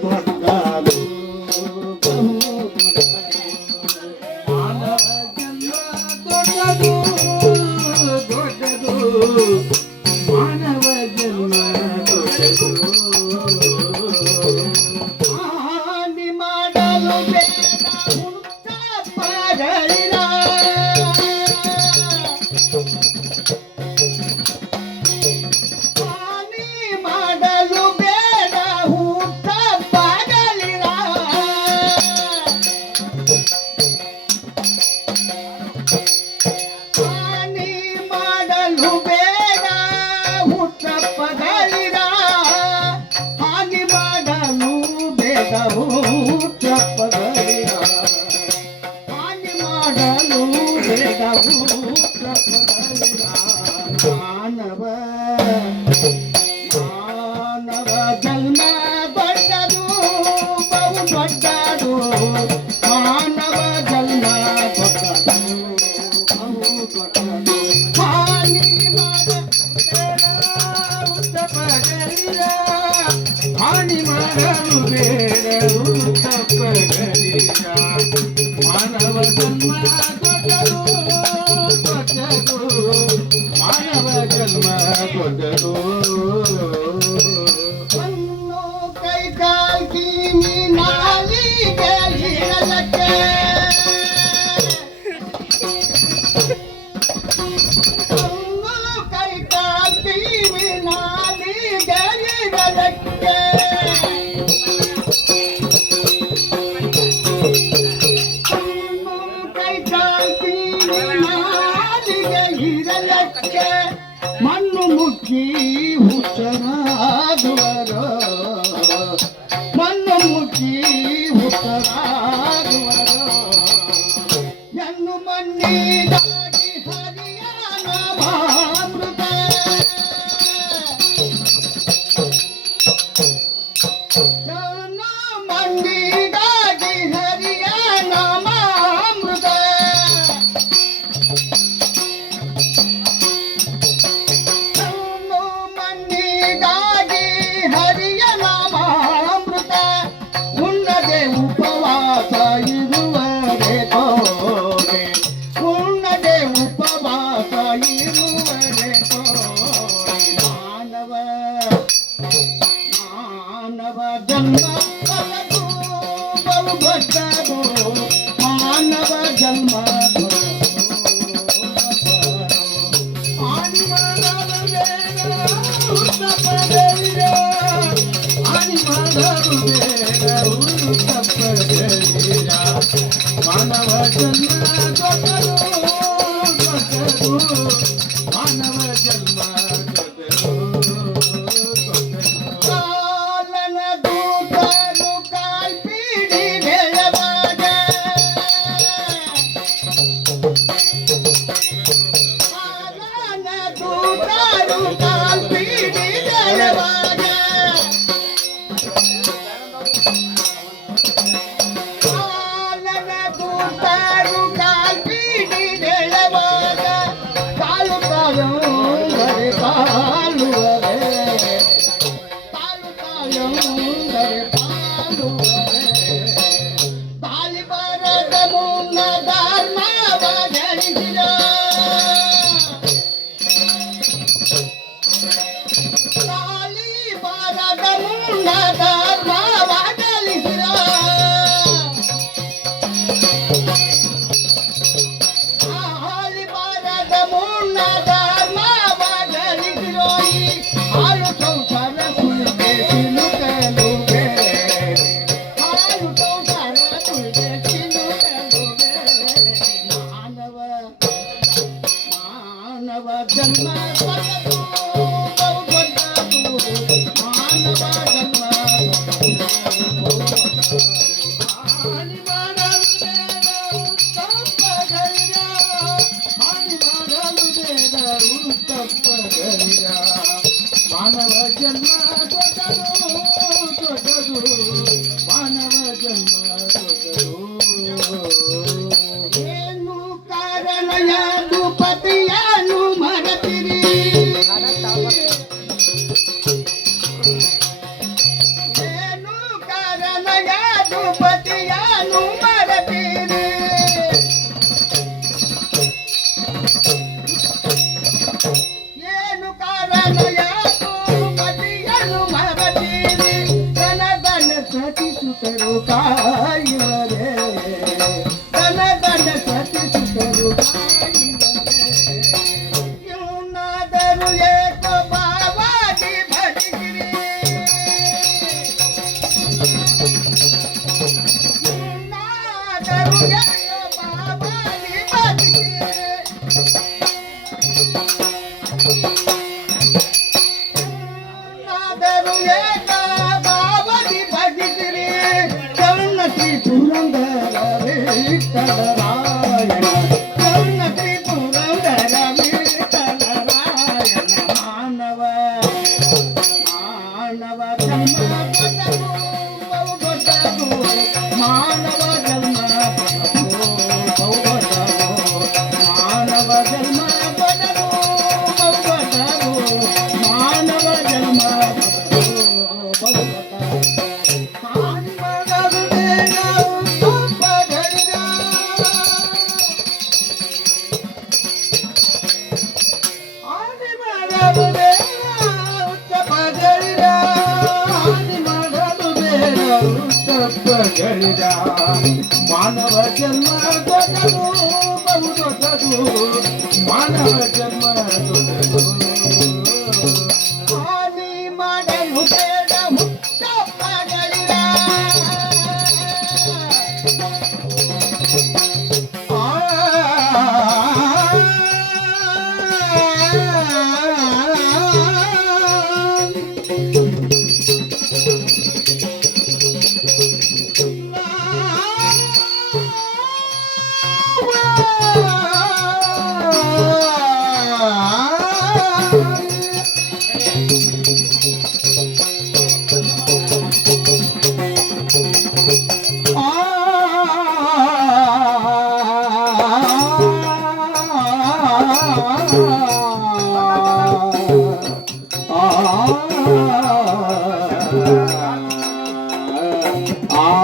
ಕೊಟ್ಟರು ಮಾನವ ಜನ್ಮ ದೊಡ್ಡದು ದೊಡ್ಡದು ಮಾನವ ಜನ್ಮ ದೊಡ್ಡದು ಹಾನಿ ಮಾಡಲು ಬೇಡ ಹುಟ್ಟ ಪಗಳಿರ ಹಾನಿ ಮಾಡಲು ಬೇಡ ಹುಟ್ಟ ಪಗಳಿರ ಹಾನಿ ಮಾಡಲು ಬೇಡ ಹುಟ್ಟಪ್ಪಗಳಿರ ಹಾನಿ ಮಾಡಲು ಬೇಡ ಹುಟ್ಟಪ್ಪಗಳಿರ ಹಾನಿ ಮಾಡಲು ಬೇಡ ಹುಟ್ಟಪ್ಪಗಳಿರ ಮಾನವ ಮಾನವ ಜನ್ಮ ದೊಡ್ಡದು ಬಹು ದೊಡ್ಡದು ಮಾನವ ಜನ್ಮ ದೊಡ್ಡದು ಬಹು ದೊಡ್ಡದು ಹಾನಿ ಮಾಡಬೇಡ ಹಾನಿ ಮಾಡಲು ಬೇಡ ಹುಟ್ಟಪ್ಪಗಳಿರ ಮಾನವ ಜನ್ಮ ದೊಡ್ಡದು ದೊಡ್ಡದು ಮಾನವ ಜನ್ಮ ದೊಡ್ಡದು ಕಣ್ಣು ಕೈ ಕಾಲ್ ಕಿವಿ ನಾಲಿಗೆ ಇರಲಕ್ಕೆ ಕಣ್ಣು ಕೈ ಕಾಲ್ ಕಿವಿ ನಾಲಿಗೆ ಇರಲಕ್ಕೆ ಕಣ್ಣು ಕೈ ಕಾಲ್ ಕಿವಿ ನಾಲಿಗೆ ಇರಲಕ್ಕೆ ಮಣ್ಣು ಮುಕ್ಕಿ ಹುಚ್ಚರಾಗುವರು ಮಣ್ಣು ಮುಕ್ಕಿ ಹುಚ್ಚರಾಗುವರು ಎನ್ನು ಮಣ್ಣಿಗಾಗಿ ಹರಿಯ ನಾಮಾಮೃತ ಎನ್ನು ಮಣ್ಣಿಗಾಗಿ ಹರಿಯ ನಾಮಾಮೃತ ಕಣ್ಣು ಮಣ್ಣಿಗಾಗಿ ಹರಿಯ ನಾಮಾಮೃತ ಉಣ್ಣದೆ ಉಪವಾಸ ಇರುವರೆ ತೋರೆ ಉಣ್ಣದೆ ಉಪವಾಸ ಇರುವರೆ ತೋರೆ ಮಾನವ ಮಾನವ ಜನ್ಮ ದೊಡ್ಡದು ಬಹು ದೊಡ್ಡದು ಮಾನವ ಜನ್ಮ ಹಾನಿ ಮಾಡಲು ಬೇಡ ಹುಟ್ಟಪ್ಪಗಳಿರ ಹಾನಿ ಮಾಡಲು ಬೇಡ ಹುಟ್ಟಪ್ಪಗಳಿರ ಮಾನವ ಜನ್ಮ ದೊಡ್ಡದು ದೊಡ್ಡದು ಮಾನವ ಜನ್ಮ ದೊಡ್ಡದು ಕಾಲನ ದೂತರು ಕಾಲ್ಪಿಡಿ ಬೆಳವಾಗ ಕಾಲನ ದೂತರು ಕಾಲ್ಪಿಡಿ ಬೆಳವಾಗ ಕಾಲನ ದೂತರು ಕಾಲ್ಪಿಡಿ ಬೆಳವಾಗ ಕಾಲು ಕಾಲುವರೆ ಕಾಲುವರೆ ಕಾಲು ಕಾಲುವರೆ ಕಾಲುವರೆ ತಾಲಿ ಬರದ ಮುನ್ನ ಧರ್ಮವ ಗಳಿಸಿದ ತಾಲಿ ಬರದ ಮುನ್ನ ಧರ್ಮವ ಗಳಿಸಿದ ಹಾಲಿ ಬರದ ಮುನ್ನ ಧರ್ಮವ ಗಳಿಸಿರೋಯಿ ಹಾಲು ಸಂಸಾರ ಸುಳ್ಕೆ ಸಿಲುಕಲು ಬೇರೆ सुतरू काही रे गण गणपती सुतरू काही रे येऊन धरू एक बाबाची भजगिरी येऊन धरू एक बाबाची भजगिरी पुरंदर विठ्ठलरायण करुणश्री पुरंदर विठ्ठलरायण मानव मानव जन्म मानव जन्म मानव जन्म मानव जन्म मानव जन्म मानव जन्म आणि मानव आ